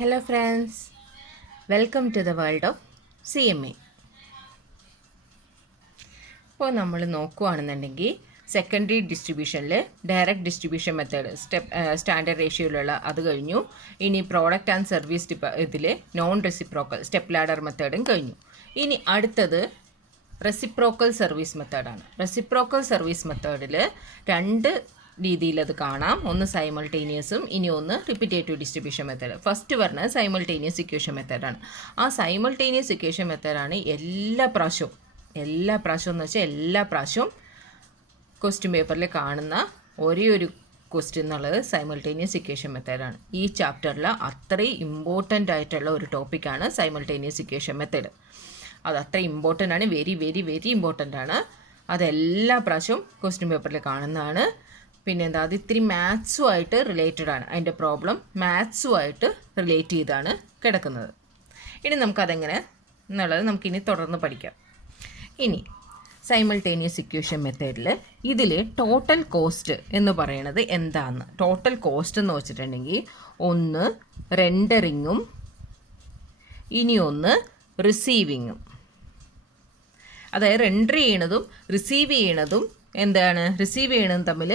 Hello friends, welcome to the world of CMA. ഇപ്പോൾ നമ്മൾ നോക്കുകയാണെന്നുണ്ടെങ്കിൽ സെക്കൻഡറി ഡിസ്ട്രിബ്യൂഷനിൽ ഡയറക്റ്റ് ഡിസ്ട്രിബ്യൂഷൻ മെത്തേഡ് സ്റ്റാൻഡേർഡ് റേഷ്യോയിലുള്ള അത് കഴിഞ്ഞു. ഇനി പ്രോഡക്റ്റ് ആൻഡ് സർവീസ് ഇതിൽ നോൺ റെസിപ്രോക്കൽ സ്റ്റെപ്പ് ലാഡർ മെത്തേഡും കഴിഞ്ഞു. ഇനി അടുത്തത് റെസിപ്രോക്കൽ സർവീസ് മെത്തേഡാണ്. റെസിപ്രോക്കൽ സർവീസ് മെത്തേഡിൽ രണ്ട് രീതിയിൽ അത് കാണാം. ഒന്ന് സൈമൾട്ടേനിയസും ഇനി ഒന്ന് റിപ്പീറ്റേറ്റീവ് ഡിസ്ട്രിബ്യൂഷൻ മെത്തേഡ്. ഫസ്റ്റ് പറഞ്ഞത് സൈമൾട്ടേനിയസ് ഇക്വേഷൻ മെത്തേഡാണ്. ആ സൈമൾട്ടേനിയസ് ഇക്വേഷൻ മെത്തേഡാണ് എല്ലാ പ്രാവശ്യവും എന്ന് വെച്ചാൽ എല്ലാ പ്രാവശ്യവും ക്വസ്റ്റ്യൻ പേപ്പറിൽ കാണുന്ന ഒരേ ഒരു ക്വസ്റ്റ്യൻ എന്നുള്ളത് സൈമൾട്ടേനിയസ് ഇക്വേഷൻ മെത്തേഡാണ്. ഈ ചാപ്റ്ററിൽ അത്രയും ഇമ്പോർട്ടൻ്റ് ആയിട്ടുള്ള ഒരു ടോപ്പിക്കാണ് സൈമൾട്ടേനിയസ് ഇക്വേഷൻ മെത്തേഡ്. അത് അത്ര ഇമ്പോർട്ടൻ്റ് ആണ്, വെരി വെരി വെരി ഇമ്പോർട്ടൻ്റ് ആണ്. അതെല്ലാ പ്രാവശ്യവും ക്വസ്റ്റ്യൻ പേപ്പറിൽ കാണുന്നതാണ്. പിന്നെ എന്താ, അത് ഇത്തിരി മാത്സുമായിട്ട് റിലേറ്റഡ് ആണ്. അതിൻ്റെ പ്രോബ്ലം മാത്സുമായിട്ട് റിലേറ്റ് ചെയ്താണ് കിടക്കുന്നത്. ഇനി നമുക്കതെങ്ങനെ എന്നുള്ളത് നമുക്കിനി തുടർന്ന് പഠിക്കാം. ഇനി സൈമൾട്ടേനിയസ് ഇക്വേഷൻ മെത്തേഡിൽ ഇതിൽ ടോട്ടൽ കോസ്റ്റ് എന്ന് പറയുന്നത് എന്താണെന്ന്, ടോട്ടൽ കോസ്റ്റ് എന്ന് വെച്ചിട്ടുണ്ടെങ്കിൽ ഒന്ന് റെൻഡറിങ്ങും ഇനി ഒന്ന് റിസീവിങ്ങും. അതായത് റെൻഡർ ചെയ്യണതും റിസീവ് ചെയ്യണതും എന്താണ്, റിസീവ് ചെയ്യണതും തമ്മിൽ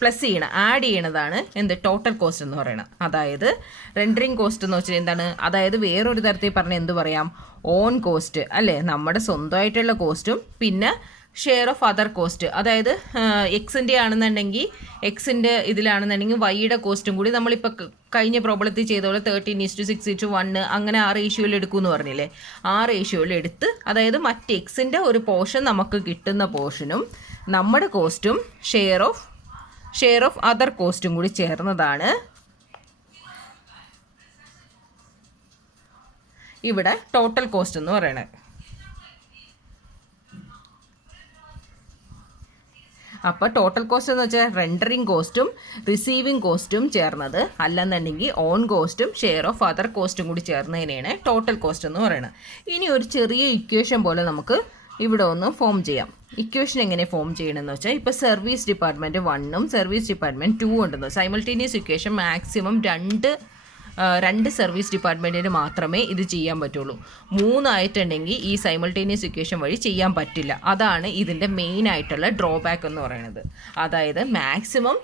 പ്ലസ് ചെയ്യണം, ആഡ് ചെയ്യണതാണ് എന്ത്, ടോട്ടൽ കോസ്റ്റ് എന്ന് പറയണം. അതായത് റെൻഡറിങ് കോസ്റ്റ് എന്ന് വെച്ചാൽ എന്താണ്, അതായത് വേറൊരു തരത്തിൽ പറഞ്ഞാൽ എന്ത് പറയാം, ഓൺ കോസ്റ്റ് അല്ലേ, നമ്മുടെ സ്വന്തമായിട്ടുള്ള കോസ്റ്റും പിന്നെ ഷെയർ ഓഫ് അതർ കോസ്റ്റ്. അതായത് എക്സിൻ്റെ ആണെന്നുണ്ടെങ്കിൽ എക്സിൻ്റെ ഇതിലാണെന്നുണ്ടെങ്കിൽ വൈയുടെ കോസ്റ്റും കൂടി നമ്മളിപ്പോൾ കഴിഞ്ഞ പ്രോബ്ലത്തിൽ ചെയ്ത പോലെ 13:6:1 അങ്ങനെ ആ റേഷ്യോയിൽ എടുക്കുമെന്ന് പറഞ്ഞില്ലേ, ആ റേഷ്യോയിൽ എടുത്ത് അതായത് മറ്റ് എക്സിൻ്റെ ഒരു പോർഷൻ നമുക്ക് കിട്ടുന്ന പോർഷനും നമ്മുടെ കോസ്റ്റും ഷെയർ ഓഫ് അതർ കോസ്റ്റും കൂടി ചേർന്നതാണ് ഇവിടെ ടോട്ടൽ കോസ്റ്റ് എന്ന് പറയുന്നത്. അപ്പോൾ ടോട്ടൽ കോസ്റ്റ് എന്ന് വെച്ചാൽ റെൻഡറിങ് കോസ്റ്റും റിസീവിങ് കോസ്റ്റും ചേർന്നത്, അല്ലെന്നുണ്ടെങ്കിൽ ഓൺ കോസ്റ്റും ഷെയർ ഓഫ് അതർ കോസ്റ്റും കൂടി ചേർന്നതിനെയാണ് ടോട്ടൽ കോസ്റ്റ് എന്ന് പറയുന്നത്. ഇനി ഒരു ചെറിയ ഇക്വേഷൻ പോലെ നമുക്ക് ഇവിടെ ഒന്ന് ഫോം ചെയ്യാം. ഇക്വേഷൻ എങ്ങനെ ഫോം ചെയ്യണമെന്ന് വെച്ചാൽ, ഇപ്പോൾ സർവീസ് ഡിപ്പാർട്ട്മെൻറ്റ് 1ഉം സർവീസ് ഡിപ്പാർട്ട്മെൻറ്റ് 2 ഉണ്ടെന്ന്. സൈമൾട്ടേനിയസ് ഇക്വേഷൻ മാക്സിമം രണ്ട് സർവീസ് ഡിപ്പാർട്ട്മെൻറ്റിന് മാത്രമേ ഇത് ചെയ്യാൻ പറ്റുള്ളൂ. 3 ആയിട്ടുണ്ടെങ്കിൽ ഈ സൈമൾട്ടേനിയസ് ഇക്വേഷൻ വഴി ചെയ്യാൻ പറ്റില്ല. അതാണ് ഇതിൻ്റെ മെയിൻ ആയിട്ടുള്ള ഡ്രോബാക്ക് എന്ന് പറയുന്നത്. അതായത് മാക്സിമം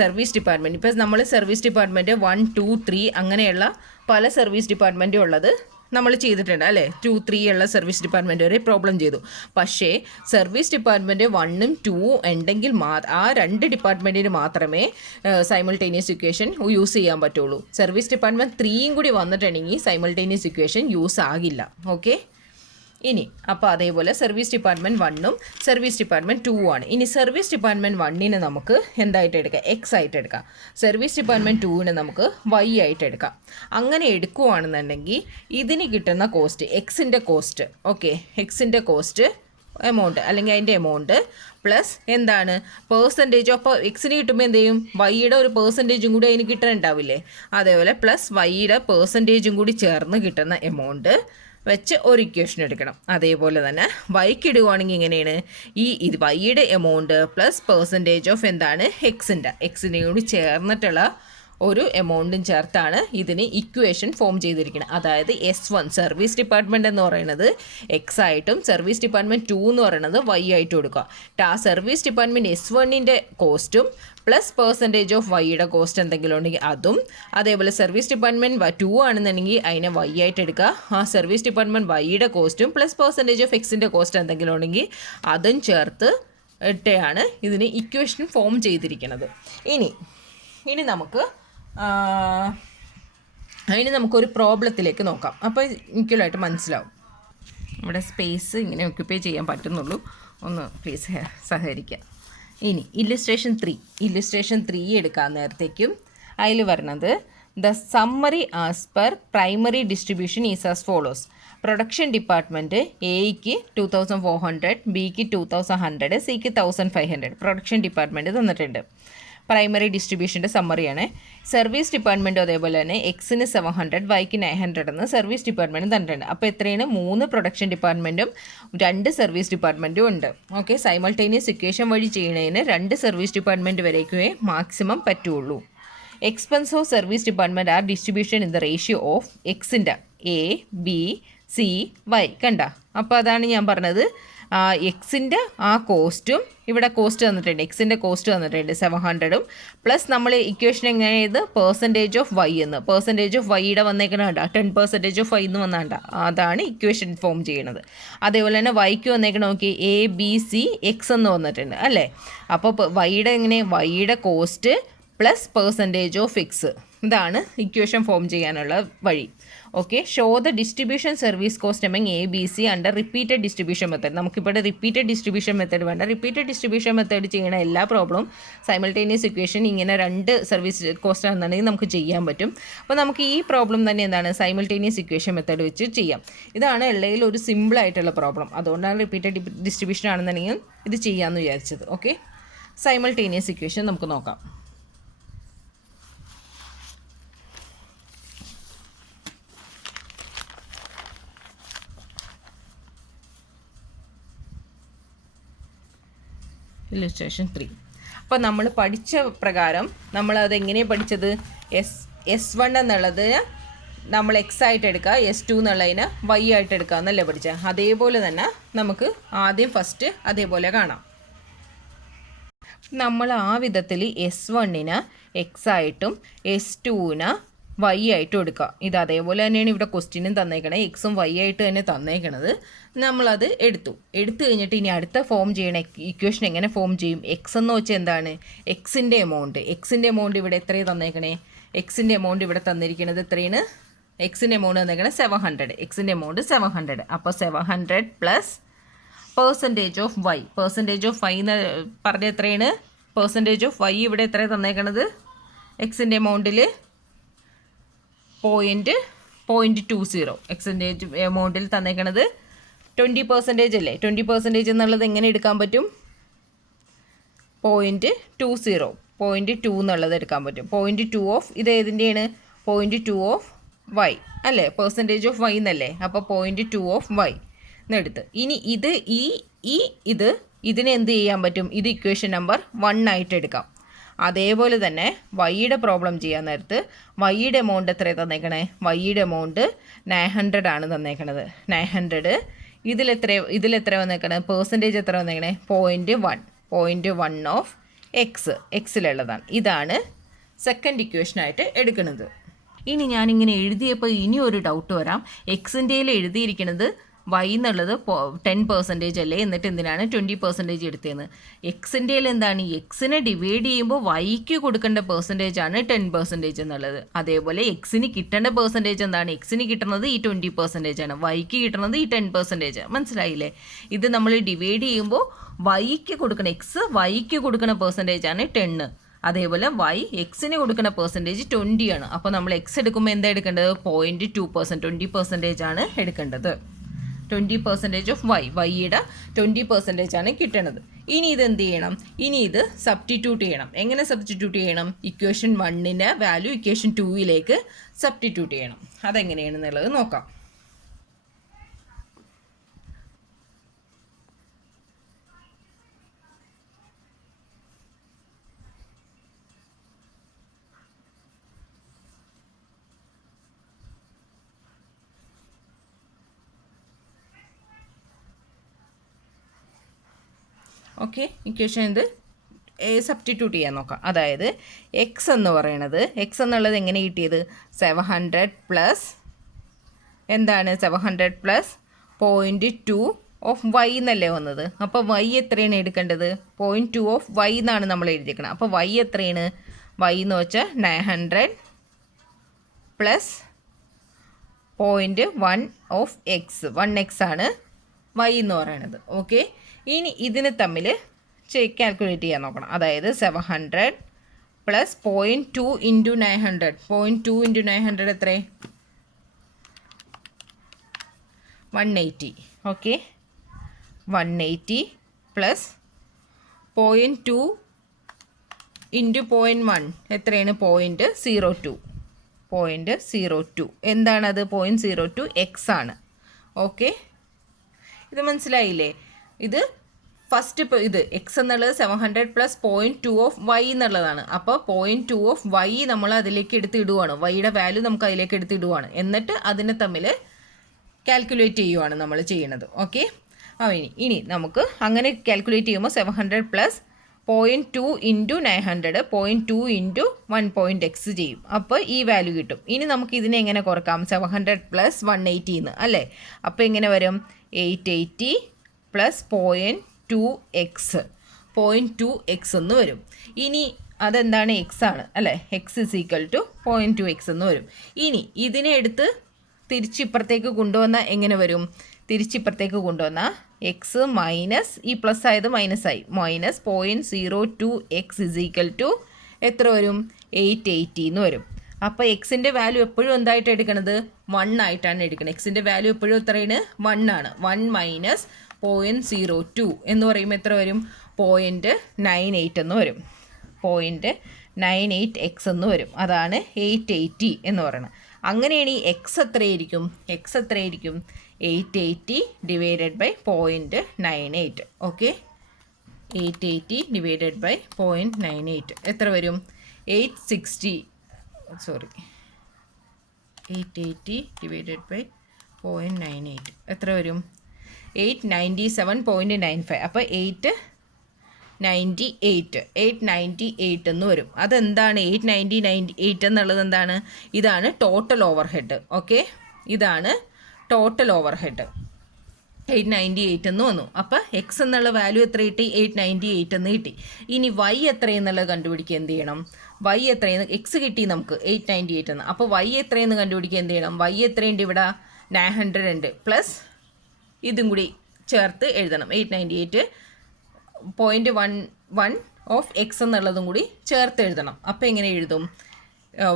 സർവീസ് ഡിപ്പാർട്ട്മെൻറ്റ്, ഇപ്പോൾ നമ്മൾ സർവീസ് ഡിപ്പാർട്ട്മെൻറ്റ് 1, 2, 3 അങ്ങനെയുള്ള പല സർവീസ് ഡിപ്പാർട്ട്മെൻറ്റും ഉള്ളത് നമ്മൾ ചെയ്തിട്ടുണ്ട് അല്ലേ. 2, 3 ഉള്ള സർവീസ് ഡിപ്പാർട്ട്മെൻറ്റ് വരെ പ്രോബ്ലം ചെയ്തു. പക്ഷേ സർവീസ് ഡിപ്പാർട്ട്മെൻറ്റ് 1ഉം 2ഉം ഉണ്ടെങ്കിൽ ആ 2 ഡിപ്പാർട്ട്മെൻറ്റിന് മാത്രമേ സൈമൾട്ടേനിയസ് ഇക്വേഷൻ യൂസ് ചെയ്യാൻ പറ്റുള്ളൂ. സർവീസ് ഡിപ്പാർട്ട്മെൻറ്റ് 3യും കൂടി വന്നിട്ടുണ്ടെങ്കിൽ സൈമൾട്ടേനിയസ് ഇക്വേഷൻ യൂസ് ആകില്ല. ഓക്കെ, ഇനി അപ്പോൾ അതേപോലെ സർവീസ് ഡിപ്പാർട്ട്മെൻറ്റ് 1ഉം സർവീസ് ഡിപ്പാർട്ട്മെൻറ്റ് 2ഉം ആണ്. ഇനി സർവീസ് ഡിപ്പാർട്ട്മെൻറ്റ് 1നെ നമുക്ക് എന്തായിട്ട് എടുക്കാം, എക്സ് ആയിട്ട് എടുക്കാം. സർവീസ് ഡിപ്പാർട്ട്മെൻറ്റ് 2നെ നമുക്ക് വൈ ആയിട്ട് എടുക്കാം. അങ്ങനെ എടുക്കുകയാണെന്നുണ്ടെങ്കിൽ ഇതിന് കിട്ടുന്ന കോസ്റ്റ്, എക്സിൻ്റെ കോസ്റ്റ്, ഓക്കെ, എക്സിൻ്റെ കോസ്റ്റ് എമൗണ്ട് അല്ലെങ്കിൽ അതിൻ്റെ എമൗണ്ട് പ്ലസ് എന്താണ് പേഴ്സൻറ്റേജ്. അപ്പോൾ എക്സിന് കിട്ടുമ്പോൾ എന്ത് ചെയ്യും, വൈയുടെ ഒരു പേഴ്സൻറ്റേജും കൂടി അതിന് കിട്ടാനുണ്ടാവില്ലേ, അതേപോലെ പ്ലസ് വൈയുടെ പേഴ്സൻറ്റേജും കൂടി ചേർന്ന് കിട്ടുന്ന എമൗണ്ട് വെച്ച് ഒരു ഇക്വേഷൻ എടുക്കണം. അതേപോലെ തന്നെ വൈക്ക് ഇടുകയാണെങ്കിൽ ഇങ്ങനെയാണ്, ഇത് വൈയുടെ എമൗണ്ട് പ്ലസ് പേഴ്സൻറ്റേജ് ഓഫ് എന്താണ് എക്സിൻ്റെ കൂടി ചേർന്നിട്ടുള്ള ഒരു എമൗണ്ടും ചേർത്താണ് ഇതിന് ഇക്വേഷൻ ഫോം ചെയ്തിരിക്കുന്നത്. അതായത് S1 സർവീസ് ഡിപ്പാർട്ട്മെൻറ്റ് എന്ന് പറയുന്നത് എക്സ് ആയിട്ടും സർവീസ് ഡിപ്പാർട്ട്മെൻറ്റ് 2 എന്ന് പറയുന്നത് വൈ ആയിട്ട് കൊടുക്കുക. സർവീസ് ഡിപ്പാർട്ട്മെൻറ്റ് S1ൻ്റെ കോസ്റ്റും പ്ലസ് പേഴ്സൻറ്റേജ് ഓഫ് വൈയുടെ കോസ്റ്റ് എന്തെങ്കിലും ഉണ്ടെങ്കിൽ അതും, അതേപോലെ സർവീസ് ഡിപ്പാർട്ട്മെൻറ്റ് 2 ആണെന്നുണ്ടെങ്കിൽ അതിനെ വൈ ആയിട്ട് എടുക്കുക. ആ സർവീസ് ഡിപ്പാർട്ട്മെൻറ്റ് വൈയുടെ കോസ്റ്റും പ്ലസ് പേഴ്സൻറ്റേജ് ഓഫ് എക്സിൻ്റെ കോസ്റ്റ് എന്തെങ്കിലും ഉണ്ടെങ്കിൽ അതും ചേർത്ത് ഇട്ടാണ് ഇതിന് ഇക്വേഷൻ ഫോം ചെയ്തിരിക്കുന്നത്. ഇനി നമുക്കൊരു പ്രോബ്ലത്തിലേക്ക് നോക്കാം. അപ്പോൾ ഈക്വലായിട്ട് മനസ്സിലാവും. നമ്മുടെ സ്പേസ് ഇങ്ങനെ ഒക്യുപ്പൈ ചെയ്യാൻ പറ്റുന്നുള്ളൂ, ഒന്ന് പ്ലീസ് സഹകരിക്കുക. ഇനി ഇല്ലുസ്ട്രേഷൻ 3 എടുക്കാൻ നേരത്തേക്കും അതിൽ വരുന്നത് the summary as per primary distribution is as follows. Production department എയ്ക്ക് 2400, ബിക്ക് 2100, സിക്ക് 1500 പ്രൊഡക്ഷൻ ഡിപ്പാർട്ട്മെൻറ്റ് തന്നിട്ടുണ്ട്. പ്രൈമറി ഡിസ്ട്രിബ്യൂഷൻ്റെ സമ്മറിയാണ്. സർവീസ് ഡിപ്പാർട്ട്മെൻറ്റും അതേപോലെ തന്നെ എക്സിന് 700, വൈക്ക് 900 എന്ന് സർവീസ് ഡിപ്പാർട്ട്മെൻറ്റും തന്നിട്ടുണ്ട്. അപ്പോൾ എത്രയാണ്, 3 പ്രൊഡക്ഷൻ ഡിപ്പാർട്ട്മെൻറ്റും 2 സർവീസ് ഡിപ്പാർട്ട്മെൻറ്റും ഉണ്ട്. ഓക്കെ, സൈമൾട്ടേനിയസ് ഇക്വേഷൻ വഴി ചെയ്യുന്നതിന് 2 സർവീസ് ഡിപ്പാർട്ട്മെൻറ്റ് വരേക്കുമേ മാക്സിമം പറ്റുള്ളൂ. Expense of service department are distribution in the ratio of എക്സിൻ്റെ എ ബി സി വൈ കണ്ട. അപ്പോൾ അതാണ് ഞാൻ പറഞ്ഞത്, എക്സിൻ്റെ ആ കോസ്റ്റും ഇവിടെ കോസ്റ്റ് തന്നിട്ടുണ്ട്, എക്സിൻ്റെ കോസ്റ്റ് തന്നിട്ടുണ്ട് 700 പ്ലസ് നമ്മൾ ഇക്വേഷൻ എങ്ങനെയത് പെർസെൻറ്റേജ് ഓഫ് വൈ എന്ന്, പെർസെൻറ്റേജ് ഓഫ് വൈയുടെ വന്നേക്കണണ്ട 10% ഓഫ് വൈ എന്ന് വന്നാണ്ട, അതാണ് ഇക്വേഷൻ ഫോം ചെയ്യണത്. അതേപോലെ തന്നെ വൈക്ക് വന്നേക്കണ നോക്കി എ ബി സി എക്സ് എന്ന് വന്നിട്ടുണ്ട് അല്ലേ. അപ്പോൾ വൈയുടെ എങ്ങനെ, വൈയുടെ cost plus percentage of X, ഇതാണ് ഇക്വേഷൻ ഫോം ചെയ്യാനുള്ള വഴി. Okay, show the distribution service cost among A B C under repeated distribution method. നമുക്കിവിടെ റിപ്പീറ്റഡ് ഡിസ്ട്രിബ്യൂഷൻ മെത്തേഡ് വേണ്ട, റിപ്പീറ്റഡ് ഡിസ്ട്രിബ്യൂഷൻ മെത്തേഡ് ചെയ്യണ എല്ലാ പ്രോബ്ലം സൈമൾട്ടേനിയസ് ഇക്വേഷൻ ഇങ്ങനെ 2 സർവീസ് കോസ്റ്റ് ആണെന്നുണ്ടെങ്കിൽ നമുക്ക് ചെയ്യാൻ പറ്റും. അപ്പോൾ നമുക്ക് ഈ പ്രോബ്ലം തന്നെ എന്താണ് സൈമൾട്ടേനിയസ് ഇക്വേഷൻ മെത്തേഡ് വെച്ച് ചെയ്യാം. ഇതാണ് എള്ളയിൽ ഒരു സിമ്പിൾ ആയിട്ടുള്ള പ്രോബ്ലം, അതുകൊണ്ടാണ് റിപ്പീറ്റഡ് ഡിസ്ട്രിബ്യൂഷൻ ആണെന്നുണ്ടെങ്കിൽ ഇത് ചെയ്യാമെന്ന് വിചാരിച്ചത്. ഓക്കെ, സൈമൾട്ടേനിയസ് ഇക്വേഷൻ നമുക്ക് നോക്കാം. ഇല്ലുസ്ട്രേഷൻ 3. അപ്പോൾ നമ്മൾ പഠിച്ച പ്രകാരം നമ്മളത് എങ്ങനെയാണ് പഠിച്ചത്, S1 എന്നുള്ളത് നമ്മൾ എക്സ് ആയിട്ട് എടുക്കുക, S2 എന്നുള്ളതിന് വൈ ആയിട്ട് എടുക്കുക എന്നല്ലേ പഠിച്ചത്. അതേപോലെ തന്നെ നമുക്ക് ആദ്യം ഫസ്റ്റ് അതേപോലെ കാണാം. നമ്മൾ ആ വിധത്തിൽ S1 എക്സ് ആയിട്ടും S2 വൈ ആയിട്ടും എടുക്കുക. ഇത് അതേപോലെ തന്നെയാണ് ഇവിടെ ക്വസ്റ്റ്യനും തന്നേക്കണത്, എക്സും വൈ ആയിട്ട് തന്നെ തന്നേക്കണത്. നമ്മളത് എടുത്തു കഴിഞ്ഞിട്ട് ഇനി അടുത്ത ഫോം ചെയ്യണ ഇക്വേഷൻ എങ്ങനെ ഫോം ചെയ്യും. എക്സ് എന്ന് വെച്ചാൽ എന്താണ്, എക്സിൻ്റെ എമൗണ്ട് ഇവിടെ എത്രയാണ് തന്നേക്കണേ, എക്സിൻ്റെ എമൗണ്ട് ഇവിടെ തന്നിരിക്കുന്നത് എത്രയാണ്, എക്സിൻ്റെ എമൗണ്ട് തന്നേക്കണേ 700, എക്സിൻ്റെ എമൗണ്ട് 700. അപ്പോൾ 700 പ്ലസ് പെർസെൻറ്റേജ് ഓഫ് വൈ എന്ന് പറഞ്ഞ എത്രയാണ്, പെർസെൻറ്റേജ് ഓഫ് വൈ ഇവിടെ എത്രയാണ് തന്നേക്കണത്, എക്സിൻ്റെ എമൗണ്ടിൽ 0.20, എക്സിൻ്റെ എമൗണ്ടിൽ തന്നേക്കണത് 20% അല്ലേ. 20% എന്നുള്ളത് എങ്ങനെ എടുക്കാൻ പറ്റും, 0.2 എന്നുള്ളത് എടുക്കാൻ പറ്റും. 0.2 ഓഫ് ഇത് ഏതിൻ്റെയാണ്, 0.2 ഓഫ് വൈ അല്ലേ, പെർസെൻറ്റേജ് ഓഫ് വൈ എന്നല്ലേ. അപ്പോൾ 0.2 ഓഫ് വൈ എന്നെടുത്ത് ഇനി ഇതിനെ എന്ത് ചെയ്യാൻ പറ്റും, ഇത് ഇക്വേഷൻ നമ്പർ 1 ആയിട്ട് എടുക്കാം. അതേപോലെ തന്നെ വൈയുടെ പ്രോബ്ലം ചെയ്യാൻ നേരത്ത് വൈയുടെ എമൗണ്ട് എത്ര തന്നേക്കണേ, വൈയുടെ എമൗണ്ട് 900 ആണ് തന്നേക്കണത്. 900 ഇതിലെത്ര വന്നേക്കണേ, പെർസെൻറ്റേജ് എത്ര വന്നേക്കണേ, 0.1 ഓഫ് എക്സിലുള്ളതാണ്. ഇതാണ് സെക്കൻഡ് ഇക്വേഷനായിട്ട് എടുക്കുന്നത്. ഇനി ഞാനിങ്ങനെ എഴുതിയപ്പോൾ ഇനി ഒരു ഡൗട്ട് വരാം, എക്സിൻ്റെയിൽ എഴുതിയിരിക്കുന്നത് വൈ എന്നുള്ളത് 10% അല്ലേ, എന്നിട്ട് എന്തിനാണ് 20% എടുത്തതെന്ന്. എക്സിൻ്റെയിൽ എന്താണ്, എക്സിനെ ഡിവൈഡ് ചെയ്യുമ്പോൾ വൈക്ക് കൊടുക്കേണ്ട പെർസെൻറ്റേജ് ആണ് 10% എന്നുള്ളത്. അതേപോലെ എക്സിന് കിട്ടേണ്ട പെർസെൻറ്റേജ് എന്താണ്, എക്സിന് കിട്ടുന്നത് ഈ 20% ആണ്, വൈക്ക് കിട്ടുന്നത് ഈ 10%. മനസ്സിലായില്ലേ. ഇത് നമ്മൾ ഡിവൈഡ് ചെയ്യുമ്പോൾ എക്സ് വൈക്ക് കൊടുക്കുന്ന പെർസെൻറ്റേജ് ആണ് 10, അതേപോലെ വൈ എക്സിന് കൊടുക്കുന്ന പെർസെൻറ്റേജ് 20 ആണ്. അപ്പോൾ നമ്മൾ എക്സ് എടുക്കുമ്പോൾ എന്താ എടുക്കേണ്ടത്, 0.2%, 20% ആണ് എടുക്കേണ്ടത്. 20% ഓഫ് വൈയുടെ 20% ആണ് കിട്ടണത്. ഇനി ഇത് എന്ത് ചെയ്യണം, ഇനി ഇത് സബ്സ്റ്റിറ്റ്യൂട്ട് ചെയ്യണം. എങ്ങനെ സബ്സ്റ്റിറ്റ്യൂട്ട് ചെയ്യണം, ഇക്വേഷൻ 1 വാല്യൂ ഇക്വേഷൻ 2 സബ്സ്റ്റിറ്റ്യൂട്ട് ചെയ്യണം. അതെങ്ങനെയാണെന്നുള്ളത് നോക്കാം. ഓക്കെ, ഇക്വേഷൻ ഇത് സബ്സ്റ്റിറ്റ്യൂട്ട് ചെയ്യാൻ നോക്കാം. അതായത് എക്സ് എന്ന് പറയണത്, എക്സ് എന്നുള്ളത് എങ്ങനെ കിട്ടിയത്, 700 പ്ലസ് എന്താണ് 700 പ്ലസ് 0.2 ഓഫ് വൈ എന്നല്ലേ വന്നത്. അപ്പോൾ വൈ എത്രയാണ് എടുക്കേണ്ടത്, 0.2 ഓഫ് വൈ എന്നാണ് നമ്മൾ എഴുതിയിരിക്കണം. അപ്പോൾ വൈ എത്രയാണ്, വൈ എന്ന് വെച്ചാൽ 900 പ്ലസ് 0.1 ഓഫ് എക്സ്, 1x ആണ് വൈ എന്ന് പറയണത്. ഓക്കെ, ഇനി ഇതിന് തമ്മിൽ കാൽക്കുലേറ്റ് ചെയ്യാൻ നോക്കണം. അതായത് 700 പ്ലസ് 0.2 ഇൻറ്റു 900, 0.2 ഇൻറ്റു 900 എത്ര, 180. ഓക്കെ, 180 പ്ലസ് 0.2 ഇൻറ്റു 0.1 എത്രയാണ്, 0.02. എന്താണത്, 0.02 എക്സ് ആണ്. ഓക്കെ, ഇത് മനസ്സിലായില്ലേ. ഇത് ഫസ്റ്റ് ഇപ്പോൾ ഇത് എക്സ് എന്നുള്ളത് 700 പ്ലസ് 0.2 ഓഫ് വൈ എന്നുള്ളതാണ്. അപ്പോൾ 0.2 ഓഫ് വൈ നമ്മൾ അതിലേക്ക് എടുത്ത് ഇടുവാണ്, വൈയുടെ വാല്യൂ നമുക്ക് അതിലേക്ക് എടുത്ത് ഇടുവാണ്, എന്നിട്ട് അതിനെ തമ്മിൽ കാൽക്കുലേറ്റ് ചെയ്യുവാണ് നമ്മൾ ചെയ്യുന്നത്. ഓക്കെ, ഇനി നമുക്ക് അങ്ങനെ കാൽക്കുലേറ്റ് ചെയ്യുമ്പോൾ 700 പ്ലസ് 0.2 ഇൻറ്റു 900 0.2 ഇൻറ്റു 1.x ചെയ്യും. അപ്പോൾ ഈ വാല്യൂ കിട്ടും. ഇനി നമുക്ക് ഇതിനെ എങ്ങനെ കുറക്കാം? 700 പ്ലസ് 180 എന്ന് അല്ലേ? അപ്പോൾ എങ്ങനെ വരും? 880 പ്ലസ് 0.2x എന്ന് വരും. ഇനി അതെന്താണ്? എക്സ് ആണ് അല്ലേ? X is equal to 0.2x എന്ന് വരും. ഇനി ഇതിനെ എടുത്ത് തിരിച്ചിപ്പുറത്തേക്ക് കൊണ്ടുവന്നാൽ എങ്ങനെ വരും? തിരിച്ചിപ്പുറത്തേക്ക് കൊണ്ടുവന്നാൽ എക്സ് മൈനസ് ഈ പ്ലസ് ആയത് മൈനസ് ആയി, minus 0.02x is equal to എത്ര വരും? 880 എന്ന് വരും. അപ്പോൾ എക്സിൻ്റെ വാല്യൂ എപ്പോഴും എന്തായിട്ട് എടുക്കണത്? 1 ആയിട്ടാണ് എടുക്കുന്നത്. എക്സിൻ്റെ വാല്യൂ എപ്പോഴും എത്രയാണ്? 1 ആണ്. 1 മൈനസ് 0.02 എന്ന് പറയുമ്പോൾ എത്ര വരും? 0.98 എന്ന് വരും. 0.98x എന്ന് വരും. അതാണ് 880 എന്ന് പറയുന്നത്. അങ്ങനെയാണ് ഈ എക്സ് എത്രയായിരിക്കും? എക്സ് എത്രയായിരിക്കും? 880 divided by 0.98. Okay, 880 divided by 0.98 എത്ര വരും? 880 ഡിവൈഡഡ് ബൈ 0.98 എത്ര വരും? 897.95. അപ്പോൾ 898 എന്ന് വരും. അതെന്താണ് 898 എന്നുള്ളത്? എന്താണ്? ഇതാണ് ടോട്ടൽ ഓവർ ഹെഡ്. ഓക്കെ, ഇതാണ് ടോട്ടൽ ഓവർ ഹെഡ്. 898 എന്ന് വന്നു. അപ്പോൾ എക്സ് എന്നുള്ള വാല്യൂ എത്ര കിട്ടി? 898 എന്ന് കിട്ടി. ഇനി വൈ എത്രയെന്നുള്ളത് കണ്ടുപിടിക്കുക എന്ത് ചെയ്യണം? വൈ എത്രയെന്ന് എക്സ് കിട്ടി നമുക്ക് 898 എന്ന്. അപ്പോൾ വൈ എത്രയെന്ന് കണ്ടുപിടിക്കുക എന്ത് ചെയ്യണം? വൈ എത്രയുണ്ട് ഇവിടെ? 900 ഉണ്ട്, പ്ലസ് ഇതും കൂടി ചേർത്ത് എഴുതണം. 898.11 ഓഫ് എക്സ് എന്നുള്ളതും കൂടി ചേർത്ത് എഴുതണം. അപ്പോൾ എങ്ങനെ എഴുതും?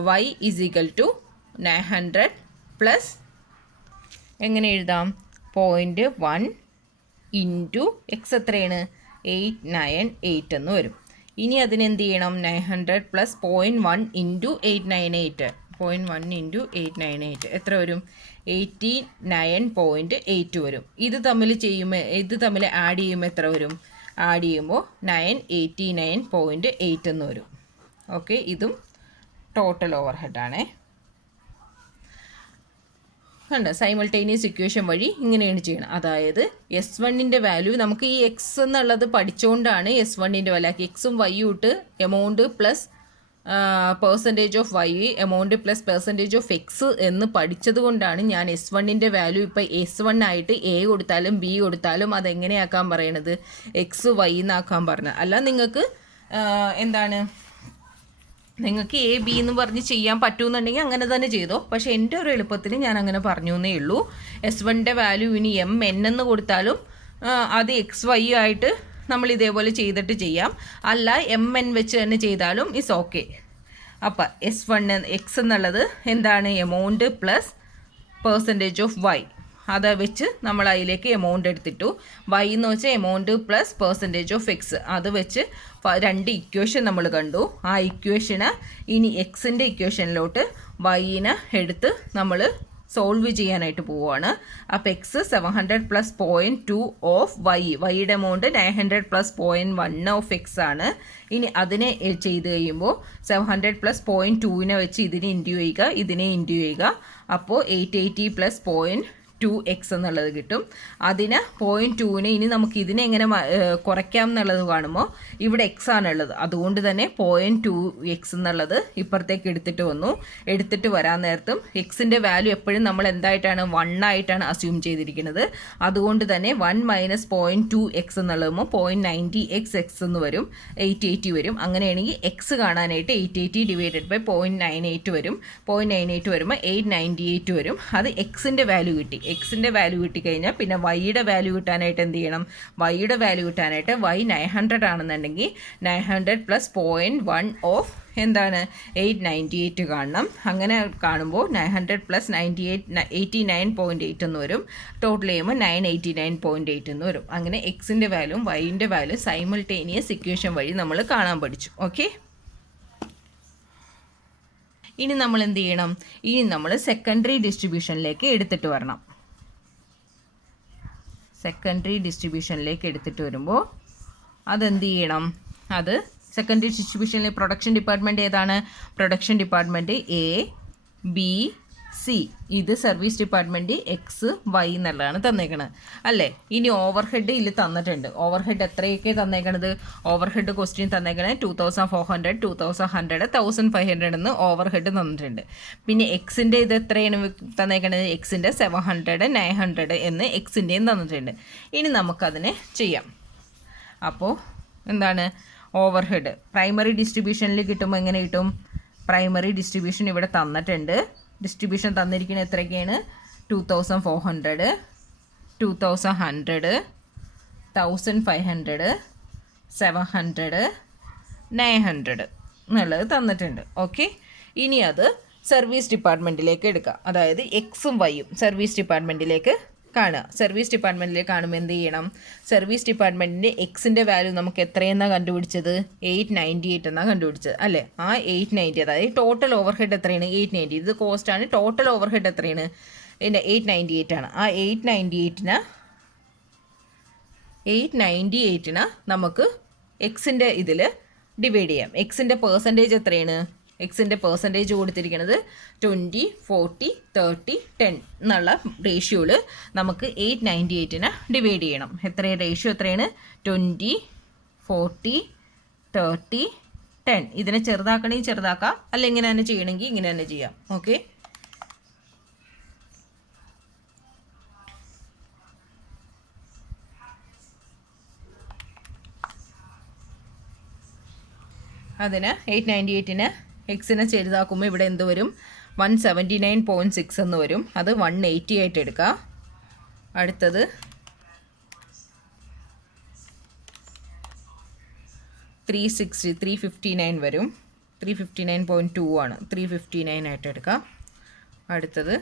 Y is equal to 900 plus എങ്ങനെ എഴുതാം? 0.1 ഇൻറ്റു എക്സ് എത്രയാണ്? 898 എന്ന് വരും. ഇനി അതിനെന്ത് ചെയ്യണം? 900 പ്ലസ് 0.1 ഇൻറ്റു 898 0.1 ഇൻറ്റു 898 എത്ര വരും? 89.8 വരും. ഇത് തമ്മിൽ ആഡ് ചെയ്യുമ്പോൾ എത്ര വരും? ആഡ് ചെയ്യുമ്പോൾ 989.8 എന്ന് വരും. ഓക്കെ, ഇതും ടോട്ടൽ ഓവർ ഹെഡാണേ. കണ്ടോ? സൈമൾട്ടേനിയസ് ഇക്വേഷൻ വഴി ഇങ്ങനെയാണ് ചെയ്യണം. അതായത് S1ൻ്റെ വാല്യൂ നമുക്ക് ഈ എക്സ് എന്നുള്ളത് പഠിച്ചുകൊണ്ടാണ് S1ൻ്റെ വാല്യൂ ആക്കി. എക്സും വൈയും ഇട്ട് amount plus percentage of Y, amount plus percentage of X എന്ന് പഠിച്ചത് കൊണ്ടാണ് ഞാൻ S1ൻ്റെ വാല്യൂ ഇപ്പോൾ S1 ആയിട്ട് എ കൊടുത്താലും ബി കൊടുത്താലും അതെങ്ങനെയാക്കാൻ പറയണത്? എക്സ് വൈ എന്നാക്കാൻ പറഞ്ഞത്. അല്ല നിങ്ങൾക്ക് എന്താണ്, നിങ്ങൾക്ക് എ ബി എന്ന് പറഞ്ഞ് ചെയ്യാൻ പറ്റുമെന്നുണ്ടെങ്കിൽ അങ്ങനെ തന്നെ ചെയ്തോ. പക്ഷേ എൻ്റെ ഒരു എളുപ്പത്തിന് ഞാൻ അങ്ങനെ പറഞ്ഞു എന്നേ ഉള്ളൂ. S1ൻ്റെ വാല്യൂ ഇനി MN എന്ന് കൊടുത്താലും അത് എക്സ് വൈ ആയിട്ട് നമ്മൾ ഇതേപോലെ ചെയ്തിട്ട് ചെയ്യാം. അല്ല MN വെച്ച് തന്നെ ചെയ്താലും ഇസ് ഓക്കെ. അപ്പം S1 എക്സ് എന്നുള്ളത് എന്താണ്? Amount plus percentage of Y. അത് വെച്ച് നമ്മൾ അതിലേക്ക് എമൗണ്ട് എടുത്തിട്ടു. വൈ എന്ന് വെച്ചാൽ amount plus percentage of X. അത് വെച്ച് 2 ഇക്വേഷൻ നമ്മൾ കണ്ടു. ആ ഇക്വേഷന് ഇനി എക്സിൻ്റെ ഇക്വേഷനിലോട്ട് വൈനെ എടുത്ത് നമ്മൾ സോൾവ് ചെയ്യാനായിട്ട് പോവുകയാണ്. അപ്പോൾ എക്സ് 700 പ്ലസ് 0.2 ഓഫ് വൈയുടെ എമൗണ്ട് 900 പ്ലസ് 0.1 ഓഫ് എക്സ് ആണ്. ഇനി അതിനെ ചെയ്ത് കഴിയുമ്പോൾ 700 പ്ലസ് 0.2നെ വെച്ച് ഇതിനെ ഇൻറ്റു ചെയ്യുക. അപ്പോൾ 880 പ്ലസ് 0.2x എന്നുള്ളത് കിട്ടും. അതിന് 0.2നെ ഇനി നമുക്ക് ഇതിനെ എങ്ങനെ കുറയ്ക്കാം എന്നുള്ളത് കാണുമ്പോൾ ഇവിടെ എക്സ് ആണുള്ളത്. അതുകൊണ്ട് തന്നെ 0.2x എന്നുള്ളത് ഇപ്പുറത്തേക്ക് എടുത്തിട്ട് വരാൻ നേരത്തും എക്സിൻ്റെ വാല്യൂ എപ്പോഴും നമ്മൾ എന്തായിട്ടാണ്? 1 ആയിട്ടാണ് അസ്യൂം ചെയ്തിരിക്കുന്നത്. അതുകൊണ്ട് തന്നെ 1 മൈനസ് 0.2x എന്നുള്ളതുമ്പോൾ 0.90x എന്ന് വരും, 880 വരും. അങ്ങനെയാണെങ്കിൽ എക്സ് കാണാനായിട്ട് 880 ഡിവൈഡഡ് ബൈ 0.98 വരും. 0.98 വരുമ്പോൾ 898 വരും. അത് എക്സിൻ്റെ വാല്യൂ കിട്ടി. എക്സിൻ്റെ വാല്യൂ കിട്ടിക്കഴിഞ്ഞാൽ പിന്നെ വൈയുടെ വാല്യൂ കിട്ടാനായിട്ട് എന്ത് ചെയ്യണം? വൈയുടെ വാല്യൂ കിട്ടാനായിട്ട് വൈ 900 ആണെന്നുണ്ടെങ്കിൽ 900 പ്ലസ് 0.1 ഓഫ് എന്താണ്? 898 കാണണം. അങ്ങനെ കാണുമ്പോൾ 900 പ്ലസ് 89.8 എന്ന് വരും. ടോട്ടൽ ചെയ്യുമ്പോൾ 989.8 എന്ന് വരും. അങ്ങനെ എക്സിൻ്റെ വാല്യൂവും വൈൻ്റെ വാല്യൂ സൈമൾട്ടേനിയസ് ഇക്വേഷൻ വഴി നമ്മൾ കാണാൻ പഠിച്ചു. ഓക്കെ, ഇനി നമ്മൾ എന്ത് ചെയ്യണം? ഇനി നമ്മൾ സെക്കൻഡറി ഡിസ്ട്രിബ്യൂഷനിലേക്ക് എടുത്തിട്ട് വരണം. സെക്കൻഡറി ഡിസ്ട്രിബ്യൂഷനിലേക്ക് എടുത്തിട്ട് വരുമ്പോൾ അതെന്ത് ചെയ്യണം, അത് സെക്കൻഡറി ഡിസ്ട്രിബ്യൂഷനിൽ പ്രൊഡക്ഷൻ ഡിപ്പാർട്ട്മെൻറ്റ് ഏതാണ്? Production department A, B, C. ഇത് സർവീസ് ഡിപ്പാർട്ട്മെൻറ്റ് എക്സ്, വൈ എന്നുള്ളതാണ് തന്നേക്കണത് അല്ലേ. ഇനി ഓവർ ഹെഡ് ഇതിൽ തന്നിട്ടുണ്ട്. ഓവർ ഹെഡ് എത്രയൊക്കെ തന്നേക്കണത്? ഓവർ ഹെഡ് ക്വസ്റ്റ്യൻ തന്നേക്കണത് 2400, 2100, 1500 എന്ന് ഓവർ ഹെഡ് തന്നിട്ടുണ്ട്. പിന്നെ എക്സിൻ്റെ ഇത് എത്രയാണ് തന്നേക്കണത്? എക്സിൻ്റെ 700, 900 എന്ന് എക്സിൻ്റെയും തന്നിട്ടുണ്ട്. ഇനി നമുക്കതിനെ ചെയ്യാം. അപ്പോൾ എന്താണ് ഓവർ ഹെഡ്? പ്രൈമറി ഡിസ്ട്രിബ്യൂഷനിൽ കിട്ടുമ്പോൾ എങ്ങനെ കിട്ടും? പ്രൈമറി ഡിസ്ട്രിബ്യൂഷൻ ഇവിടെ തന്നിട്ടുണ്ട്. ഡിസ്ട്രിബ്യൂഷൻ തന്നിരിക്കുന്നത് എത്രയൊക്കെയാണ്? 2400, 2100, 1500, 700, 900 എന്നുള്ളത് തന്നിട്ടുണ്ട്. ഓക്കെ, ഇനി അത് സർവീസ് ഡിപ്പാർട്ട്മെൻറ്റിലേക്ക് എടുക്കുക. അതായത് എക്സും വൈയും സർവീസ് ഡിപ്പാർട്ട്മെൻറ്റിലേക്ക് കാണുക. സർവീസ് ഡിപ്പാർട്ട്മെൻറ്റിലേക്ക് കാണുമ്പോൾ എന്ത് ചെയ്യണം? സർവീസ് ഡിപ്പാർട്ട്മെൻറ്റിൻ്റെ എക്സിൻ്റെ വാല്യൂ നമുക്ക് എത്രയെന്നാണ് കണ്ടുപിടിച്ചത്? 898 എന്നാണ് കണ്ടുപിടിച്ചത് അല്ലേ. ആ 890, അതായത് ടോട്ടൽ ഓവർ ഹെഡ് എത്രയാണ്? 890. ഇത് കോസ്റ്റാണ്. ടോട്ടൽ ഓവർ ഹെഡ് എത്രയാണ്? 898 ആണ്. ആ 898 നമുക്ക് എക്സിൻ്റെ ഇതിൽ ഡിവൈഡ് ചെയ്യാം. എക്സിൻ്റെ പെർസെൻറ്റേജ് എത്രയാണ്? എക്സിൻ്റെ പെർസെൻറ്റേജ് കൊടുത്തിരിക്കുന്നത് 20, 40, 30, 10 എന്നുള്ള റേഷ്യോയിൽ നമുക്ക് 898 ഡിവൈഡ് ചെയ്യണം. എത്ര റേഷ്യോ എത്രയാണ്? 20, 40, 30, 10. ഇതിനെ ചെറുതാക്കണമെങ്കിൽ ചെറുതാക്കാം, അല്ല ഇങ്ങനെ തന്നെ ചെയ്യണമെങ്കിൽ ഇങ്ങനെ തന്നെ ചെയ്യാം. ഓക്കെ, അതിന് 898 എക്സിനെ ചെറുതാക്കുമ്പോൾ ഇവിടെ എന്ത് വരും? 179.6 എന്ന് വരും. അത് 180 ആയിട്ട് എടുക്കുക. അടുത്തത് 359 വരും. 359.2 ആണ്. 359 ആയിട്ട് എടുക്കുക. അടുത്തത്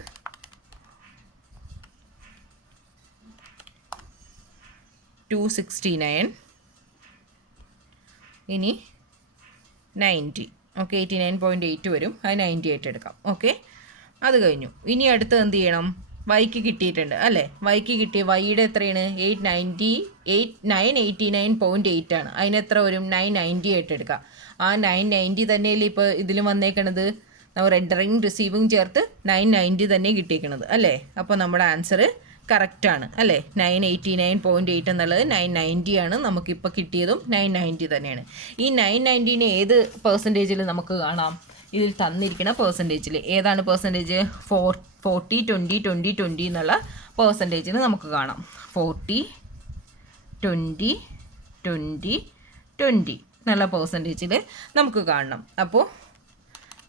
269. ഇനി 90. ഓക്കെ, 89.8 വരും. അത് 90 ആയിട്ട് എടുക്കാം. ഓക്കെ, അത് കഴിഞ്ഞു. ഇനി അടുത്ത് എന്ത് ചെയ്യണം? വൈക്ക് കിട്ടിയിട്ടുണ്ട് അല്ലേ. വൈക്ക് കിട്ടിയ വൈയുടെ എത്രയാണ്? 989.8 ആണ്. അതിനെത്ര വരും? 990 ആയിട്ട് എടുക്കാം. ആ 990 തന്നെയല്ലേ ഇപ്പോൾ ഇതിലും വന്നേക്കണത്? നമ്മൾ റെൻഡറിങ് റിസീവിങ് ചേർത്ത് 990 തന്നെ കിട്ടിയേക്കണത് അല്ലേ. അപ്പോൾ നമ്മുടെ ആൻസർ കറക്റ്റാണ് അല്ലേ. 989.8 എന്നുള്ളത് 990 ആണ്. നമുക്കിപ്പോൾ കിട്ടിയതും 990 തന്നെയാണ്. ഈ 990 ഏത് പെർസെൻറ്റേജിൽ നമുക്ക് കാണാം? ഇതിൽ തന്നിരിക്കുന്ന പെർസെൻറ്റേജിൽ ഏതാണ് പെർസെൻറ്റേജ്? 40, 20, 20, 20 എന്നുള്ള പെർസെൻറ്റേജിൽ നമുക്ക് കാണാം. 40, 20, 20, 20 എന്നുള്ള പെർസെൻറ്റേജിൽ നമുക്ക് കാണണം. അപ്പോൾ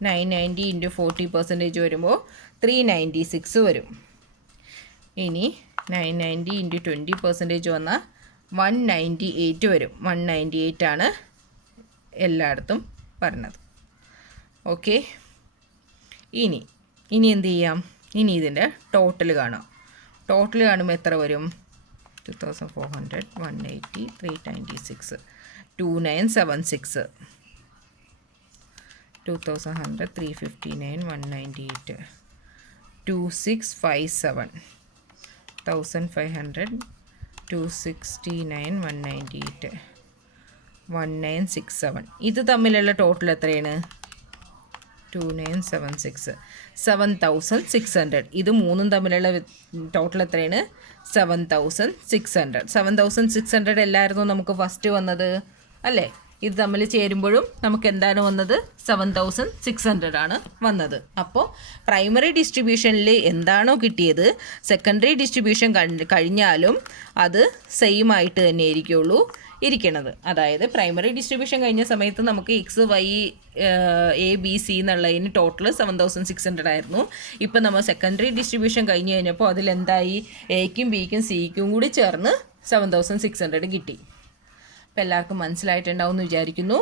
990 × 40% വരുമ്പോൾ 396 വരും. ഇനി 990 × 20% വന്നാൽ 198 വരും. 198 ആണ് എല്ലായിടത്തും പറഞ്ഞത്. ഓക്കെ, ഇനി എന്ത് ചെയ്യാം? ഇനി ഇതിൻ്റെ ടോട്ടൽ കാണാം. ടോട്ടൽ കാണുമ്പോൾ എത്ര വരും? 2400, 180, 396, 2976, 2100, 359, 198, 2657, 1500, 269, 198, 1967. ഇത് തമ്മിലുള്ള ടോട്ടൽ എത്രയാണ്? 2976, 7600. ഇത് മൂന്നും തമ്മിലുള്ള ടോട്ടൽ എത്രയാണ്? 7600. 7600 അല്ലായിരുന്നു നമുക്ക് ഫസ്റ്റ് വന്നത് അല്ലേ. ഇത് തമ്മിൽ ചേരുമ്പോഴും നമുക്ക് എന്താണ് വന്നത്? 7600 ആണ് വന്നത്. അപ്പോൾ പ്രൈമറി ഡിസ്ട്രിബ്യൂഷനിൽ എന്താണോ കിട്ടിയത് സെക്കൻഡറി ഡിസ്ട്രിബ്യൂഷൻ കഴിഞ്ഞാലും അത് സെയിം ആയിട്ട് തന്നെ ആയിരിക്കുള്ളൂ ഇരിക്കണത്. അതായത് പ്രൈമറി ഡിസ്ട്രിബ്യൂഷൻ കഴിഞ്ഞ സമയത്ത് നമുക്ക് X Y A B C എന്നുള്ളതിന് ടോട്ടൽ 7600 ആയിരുന്നു. ഇപ്പം നമ്മൾ സെക്കൻഡറി ഡിസ്ട്രിബ്യൂഷൻ കഴിഞ്ഞ് കഴിഞ്ഞപ്പോൾ അതിലെന്തായി? എക്കും ബിക്കും സിക്കും കൂടി ചേർന്ന് 7600 കിട്ടി. അപ്പോൾ എല്ലാവർക്കും മനസ്സിലായിട്ടുണ്ടാവും എന്ന് വിചാരിക്കുന്നു.